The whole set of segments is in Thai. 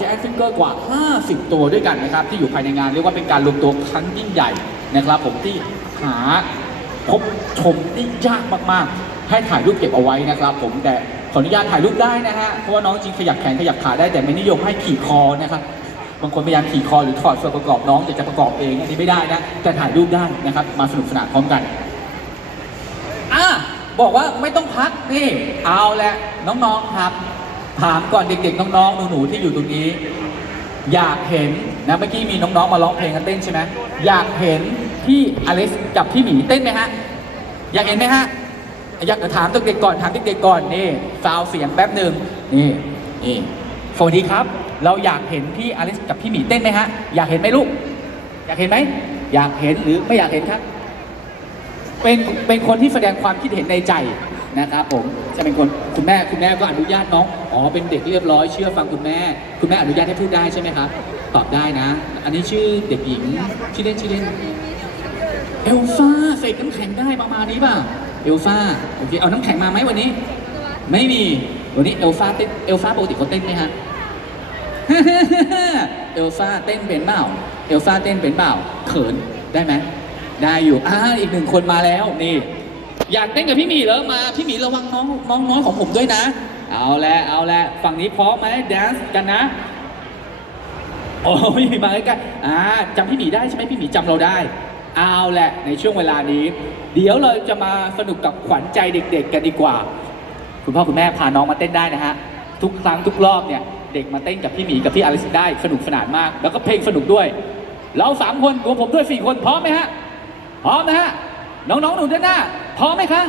แจ็คฟิกเกอร์กว่า 50 ตัวด้วยกันนะครับ ที่อยู่ภายในงานเรียกว่าเป็นการรวมตัวครั้งยิ่งใหญ่นะครับ ผมที่หาพบชมได้ยากมากๆ ให้ถ่ายรูปเก็บเอาไว้นะครับ ผมแต่ขออนุญาตถ่ายรูปได้นะฮะเพราะว่าน้องจริงขยับแขนขยับขาได้แต่ไม่นิยมให้ขี่คอนะครับบางคนพยายามขี่คอหรือถอดส่วนประกอบน้องจะจะประกอบเองอันนี้ไม่ได้นะแต่ถ่ายรูปได้นะครับมาสนุกสนานพร้อมกันอะบอกว่าไม่ต้องพักนี่เอาแหละน้องๆครับ ถามก่อนเด็กๆน้องๆหนูๆที่อยู่ตรงนี้ อยากเห็นนะเมื่อกี้มีน้องๆมาร้องเพลงกันเต้นใช่ไหมอยากเห็นพี่อเล็กซ์กับพี่หมีเต้นไหมฮะอยากเห็นไหมฮะอยากถามเด็กๆก่อนถามเด็กๆก่อนนี่ซาวเสียงแป๊บหนึ่งนี่นี่สวัสดีครับ เราอยากเห็นพี่อเล็กซ์กับพี่หมีเต้นไหมฮะอยากเห็นไหมลูก อยากเห็นไหมอยากเห็นหรือไม่อยากเห็นครับ เป็นเป็นคนที่แสดงความคิดเห็นในใจนะครับผมจะเป็นคนคุณแม่คุณแม่ก็อนุญาตน้องอ๋อเป็นเด็กเรียบร้อยเชื่อฟังคุณแม่ คุณแม่อนุญาตให้พูดได้ใช่ไหมครับตอบได้นะ อันนี้ชื่อเด็กหญิงชื่อเล่นชื่อเล่นเอลซ่าเสกน้ำแข็งได้ประมาณนี้ป่ะเอลซ่าโอเคเอาน้ำแข็งมาไหมวันนี้ ไม่มีวันนี้เอลซ่าเต้นเอลซ่าปกติเขาเต้นไหมฮะเอลซ่าเต้นเป็นเปล่าเอลซ่าเต้นเป็นเปล่าเขินได้ไหม ได้อยู่อ่าอีกหนึ่งคนมาแล้วนี่ อยากเต้นกับพี่หมีเหรอมาพี่หมีระวังน้องน้องน้อยของผมด้วยนะ เอาละเอาละฝั่งนี้พร้อมไหมแดนซ์กันนะโอ้ยมาใกล้ๆอ่าจำพี่หมีได้ใช่ไหมพี่หมีจำเราได้ เอาแหละในช่วงเวลานี้ เดี๋ยวเราจะมาสนุกกับขวัญใจเด็ก ๆ กันดีกว่า คุณพ่อคุณแม่พาน้องมาเต้นได้นะฮะทุกครั้งทุกรอบเนี่ยเด็กมาเต้นกับพี่หมีกับพี่อลิซได้สนุกสนานมาก แล้วก็เพลงสนุกด้วย เราสามคนรวมผมด้วยสี่คนพร้อมไหมฮะ พร้อมนะฮะ น้องๆ หนูด้านหน้า พร้อมไหมคะ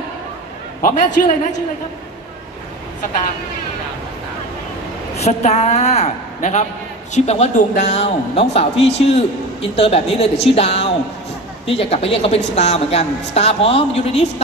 พร้อมไหมชื่ออะไรนะ ชื่ออะไรครับ สตาร์ สตาร์นะครับ ชื่อแปลว่าดวงดาว น้องสาวพี่ชื่ออินเตอร์แบบนี้เลยแต่ชื่อดาว พี่จะกลับไปเรียกเขาเป็นสตาร์เหมือนกัน สตาร์พร้อม อยู่ในนี้